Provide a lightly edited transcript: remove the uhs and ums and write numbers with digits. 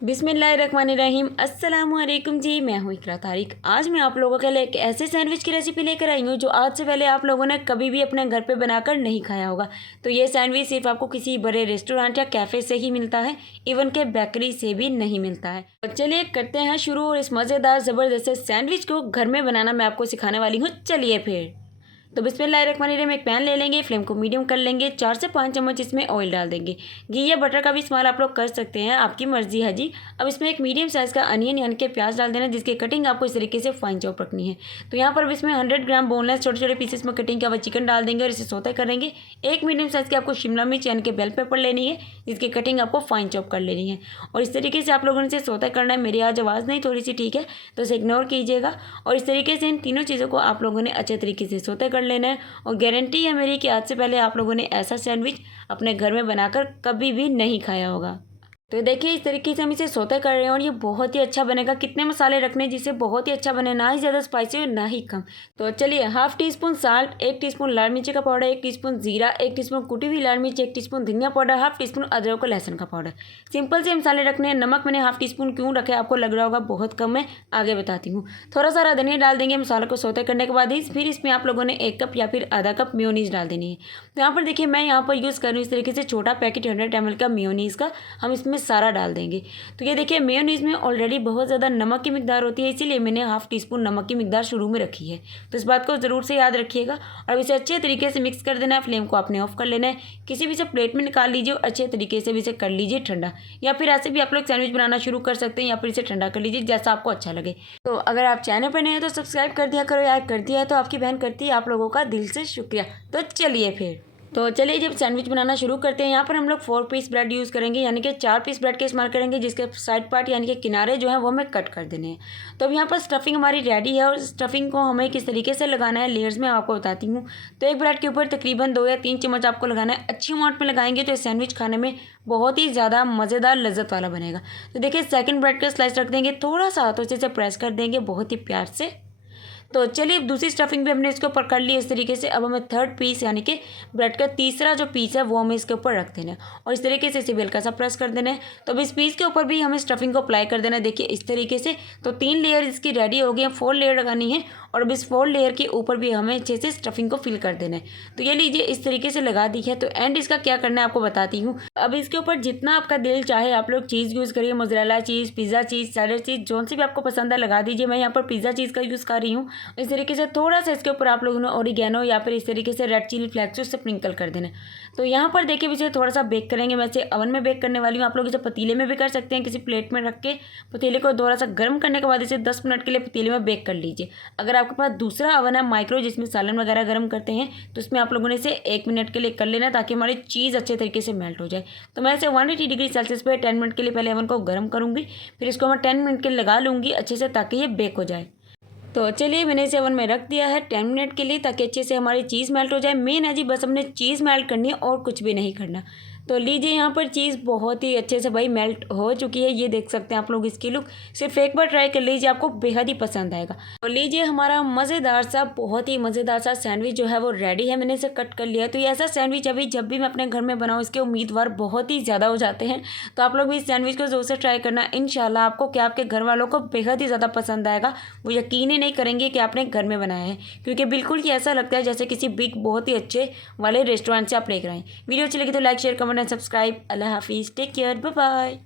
बिस्मिल्लाहिर्रहमानिर्रहीम अस्सलामुअलैकुम जी। मैं हूँ इकरा तारिक। आज मैं आप लोगों के लिए एक ऐसे सैंडविच की रेसिपी लेकर आई हूँ जो आज से पहले आप लोगों ने कभी भी अपने घर पे बनाकर नहीं खाया होगा। तो ये सैंडविच सिर्फ आपको किसी बड़े रेस्टोरेंट या कैफ़े से ही मिलता है, इवन के बेकरी से भी नहीं मिलता है। तो चलिए करते हैं शुरू और इस मज़ेदार ज़बरदस्त सैंडविच को घर में बनाना मैं आपको सिखाने वाली हूँ। चलिए फिर तो बिस्मिल्लाहिर्रहमानिर्रहीम एक पैन ले लेंगे, फ्लेम को मीडियम कर लेंगे, 4 से 5 चम्मच इसमें ऑयल डाल देंगे। घी या बटर का भी इस्तेमाल आप लोग कर सकते हैं, आपकी मर्जी है जी। अब इसमें एक मीडियम साइज़ का अनियन यानी कि प्याज डाल देना, जिसकी कटिंग आपको इस तरीके से फाइन चॉप रखनी है। तो यहाँ पर अब इसमें 100 ग्राम बोनलेस छोटे छोटे पीसेस में कटिंग किया हुआ चिकन डाल देंगे और इसे सौते करेंगे। एक मीडियम साइज़ की आपको शिमला मिर्च यानी कि बेल पेपर लेनी है, जिसकी कटिंग आपको फाइन चॉप कर लेनी है और इस तरीके से आप लोगों ने इसे सौते करना है। मेरी आज आवाज़ नहीं थोड़ी सी ठीक है तो इसे इग्नोर कीजिएगा। और इस तरीके से इन तीनों चीज़ों को आप लोगों ने अच्छे तरीके से सौते कर लेना है और गारंटी है मेरी कि आज से पहले आप लोगों ने ऐसा सैंडविच अपने घर में बनाकर कभी भी नहीं खाया होगा। तो देखिए इस तरीके से हम इसे सौते कर रहे हैं और ये बहुत ही अच्छा बनेगा। कितने मसाले रखने जिससे बहुत ही अच्छा बने, ना ही ज़्यादा स्पाइसी और ना ही कम। तो चलिए half teaspoon salt, 1 teaspoon लाल मिर्ची का पाउडर, 1 टीस्पून जीरा, 1 टीस्पून कुटी हुई लाल मिर्च, 1 टीस्पून धनिया पाउडर, हाफ टी स्पून अदरक और लहसुन का पाउडर। सिंपल से मसाले रखने हैं। नमक मैंने हाफ टी स्पून क्यों रखे आपको लग रहा होगा बहुत कम है, आगे बताती हूँ। थोड़ा सा धनिया डाल देंगे मसालों को सौते करने के बाद ही। फिर इसमें आप लोगों ने 1 कप या फिर आधा कप मेयोनीज़ डाल देनी है। तो यहाँ पर देखिए मैं यहाँ पर यूज़ कर रही हूँ इस तरीके से छोटा पैकेट 100 ml का मेयोनीज़ का, हम इसमें सारा डाल देंगे। तो ये देखिए मेयोनीज़ में ऑलरेडी बहुत ज़्यादा नमक की मिकदार होती है, इसीलिए मैंने हाफ टी स्पून नमक की मिकदार शुरू में रखी है। तो इस बात को ज़रूर से याद रखिएगा और अब इसे अच्छे तरीके से मिक्स कर देना है। फ्लेम को आपने ऑफ कर लेना है, किसी भी से प्लेट में निकाल लीजिए और अच्छे तरीके से भी इसे कर लीजिए ठंडा, या फिर ऐसे भी आप लोग सैंडविच बनाना शुरू कर सकते हैं या फिर इसे ठंडा कर लीजिए जैसा आपको अच्छा लगे। तो अगर आप चैनल पर नए हैं तो सब्सक्राइब कर दिया करो यार, कर दिया है तो आपकी बहन करती है, आप लोगों का दिल से शुक्रिया। तो चलिए फिर तो चलिए जब सैंडविच बनाना शुरू करते हैं। यहाँ पर हम लोग 4 पीस ब्रेड यूज़ करेंगे, यानी कि 4 पीस ब्रेड के इस्तेमाल करेंगे, जिसके साइड पार्ट यानी कि किनारे जो हैं वो हमें कट कर देने हैं। तो अब यहाँ पर स्टफिंग हमारी रेडी है और स्टफिंग को हमें किस तरीके से लगाना है लेयर्स में आपको बताती हूँ। तो एक ब्रेड के ऊपर तकरीबन 2 या 3 चम्मच आपको लगाना है। अच्छी अमाउंट में लगाएंगे तो सैंडविच खाने में बहुत ही ज़्यादा मज़ेदार लज्जत वाला बनेगा। तो देखिए सेकंड ब्रेड का स्लाइस रख देंगे, थोड़ा सा हाथों से प्रेस कर देंगे बहुत ही प्यार से। तो चलिए दूसरी स्टफिंग भी हमने इसके ऊपर कर ली इस तरीके से। अब हमें थर्ड पीस यानी कि ब्रेड का तीसरा जो पीस है वो हमें इसके ऊपर रख देना है और इस तरीके से इसे हल्का सा प्रेस कर देना है। तो अब इस पीस के ऊपर भी हमें स्टफिंग को अप्लाई कर देना है, देखिए इस तरीके से। तो 3 लेयर इसकी रेडी हो गई हैं, 4 लेयर लगानी है और अब इस 4 लेयर के ऊपर भी हमें अच्छे से स्टफिंग को फिल कर देना है। तो ये लीजिए इस तरीके से लगा दी है। तो एंड इसका क्या करना है आपको बताती हूँ। अब इसके ऊपर जितना आपका दिल चाहे आप लोग चीज़ यूज़ करिए, मोज़रेला चीज़, पिज़्ज़ा चीज़, चेडर चीज़, जो सी भी आपको पसंद है लगा दीजिए। मैं यहाँ पर पिज़्ज़ा चीज़ का यूज़ कर रही हूँ। इस तरीके से थोड़ा सा इसके ऊपर आप लोगों ने ओरिगेनो या फिर इस तरीके से रेड चिली फ्लेक्स उससे स्प्रिंकल कर देना। तो यहाँ पर देखिए इसे थोड़ा सा बेक करेंगे। मैं इसे ओवन में बेक करने वाली हूँ, आप लोग इसे पतीले में भी कर सकते हैं। किसी प्लेट में रख के पतीले को थोड़ा सा गर्म करने के बाद इसे 10 मिनट के लिए पतीले में बेक कर लीजिए। अगर आपके पास दूसरा ओवन है माइक्रो जिसमें सालन वगैरह गर्म करते हैं तो इसमें आप लोगों ने इसे 1 मिनट के लिए कर लेना ताकि हमारी चीज़ अच्छे तरीके से मेल्ट हो जाए। तो मैं इसे 180 डिग्री सेल्सियस पर 10 मिनट के लिए पहले ओवन को गर्म करूँगी, फिर इसको मैं 10 मिनट के लिए लगा लूँगी अच्छे से ताकि ये बेक हो जाए। तो चलिए मैंने इसे ओवन में रख दिया है 10 मिनट के लिए ताकि अच्छे से हमारी चीज़ मेल्ट हो जाए। मेन है जी बस हमने चीज़ मेल्ट करनी है और कुछ भी नहीं करना। तो लीजिए यहाँ पर चीज़ बहुत ही अच्छे से भाई मेल्ट हो चुकी है, ये देख सकते हैं आप लोग इसकी लुक। सिर्फ एक बार ट्राई कर लीजिए, आपको बेहद ही पसंद आएगा। तो लीजिए हमारा मज़ेदार सा बहुत ही मज़ेदार सा सैंडविच जो है वो रेडी है। मैंने इसे कट कर लिया है। तो ये ऐसा सैंडविच अभी जब भी मैं अपने घर में बनाऊँ इसके उम्मीदवार बहुत ही ज़्यादा हो जाते हैं। तो आप लोग भी इस सैंडविच को ज़रूर से ट्राई करना। इंशाल्लाह आपको क्या आपके घर वालों को बेहद ही ज़्यादा पसंद आएगा। वो यकीन ही नहीं करेंगे कि आपने घर में बनाया है, क्योंकि बिल्कुल ही ऐसा लगता है जैसे किसी बिग बहुत ही अच्छे वाले रेस्टोरेंट से आप लेकर आए। वीडियो अच्छी लगी तो like share comment and subscribe. अल्लाह हाफिज़, टेक केयर, बाय बाय।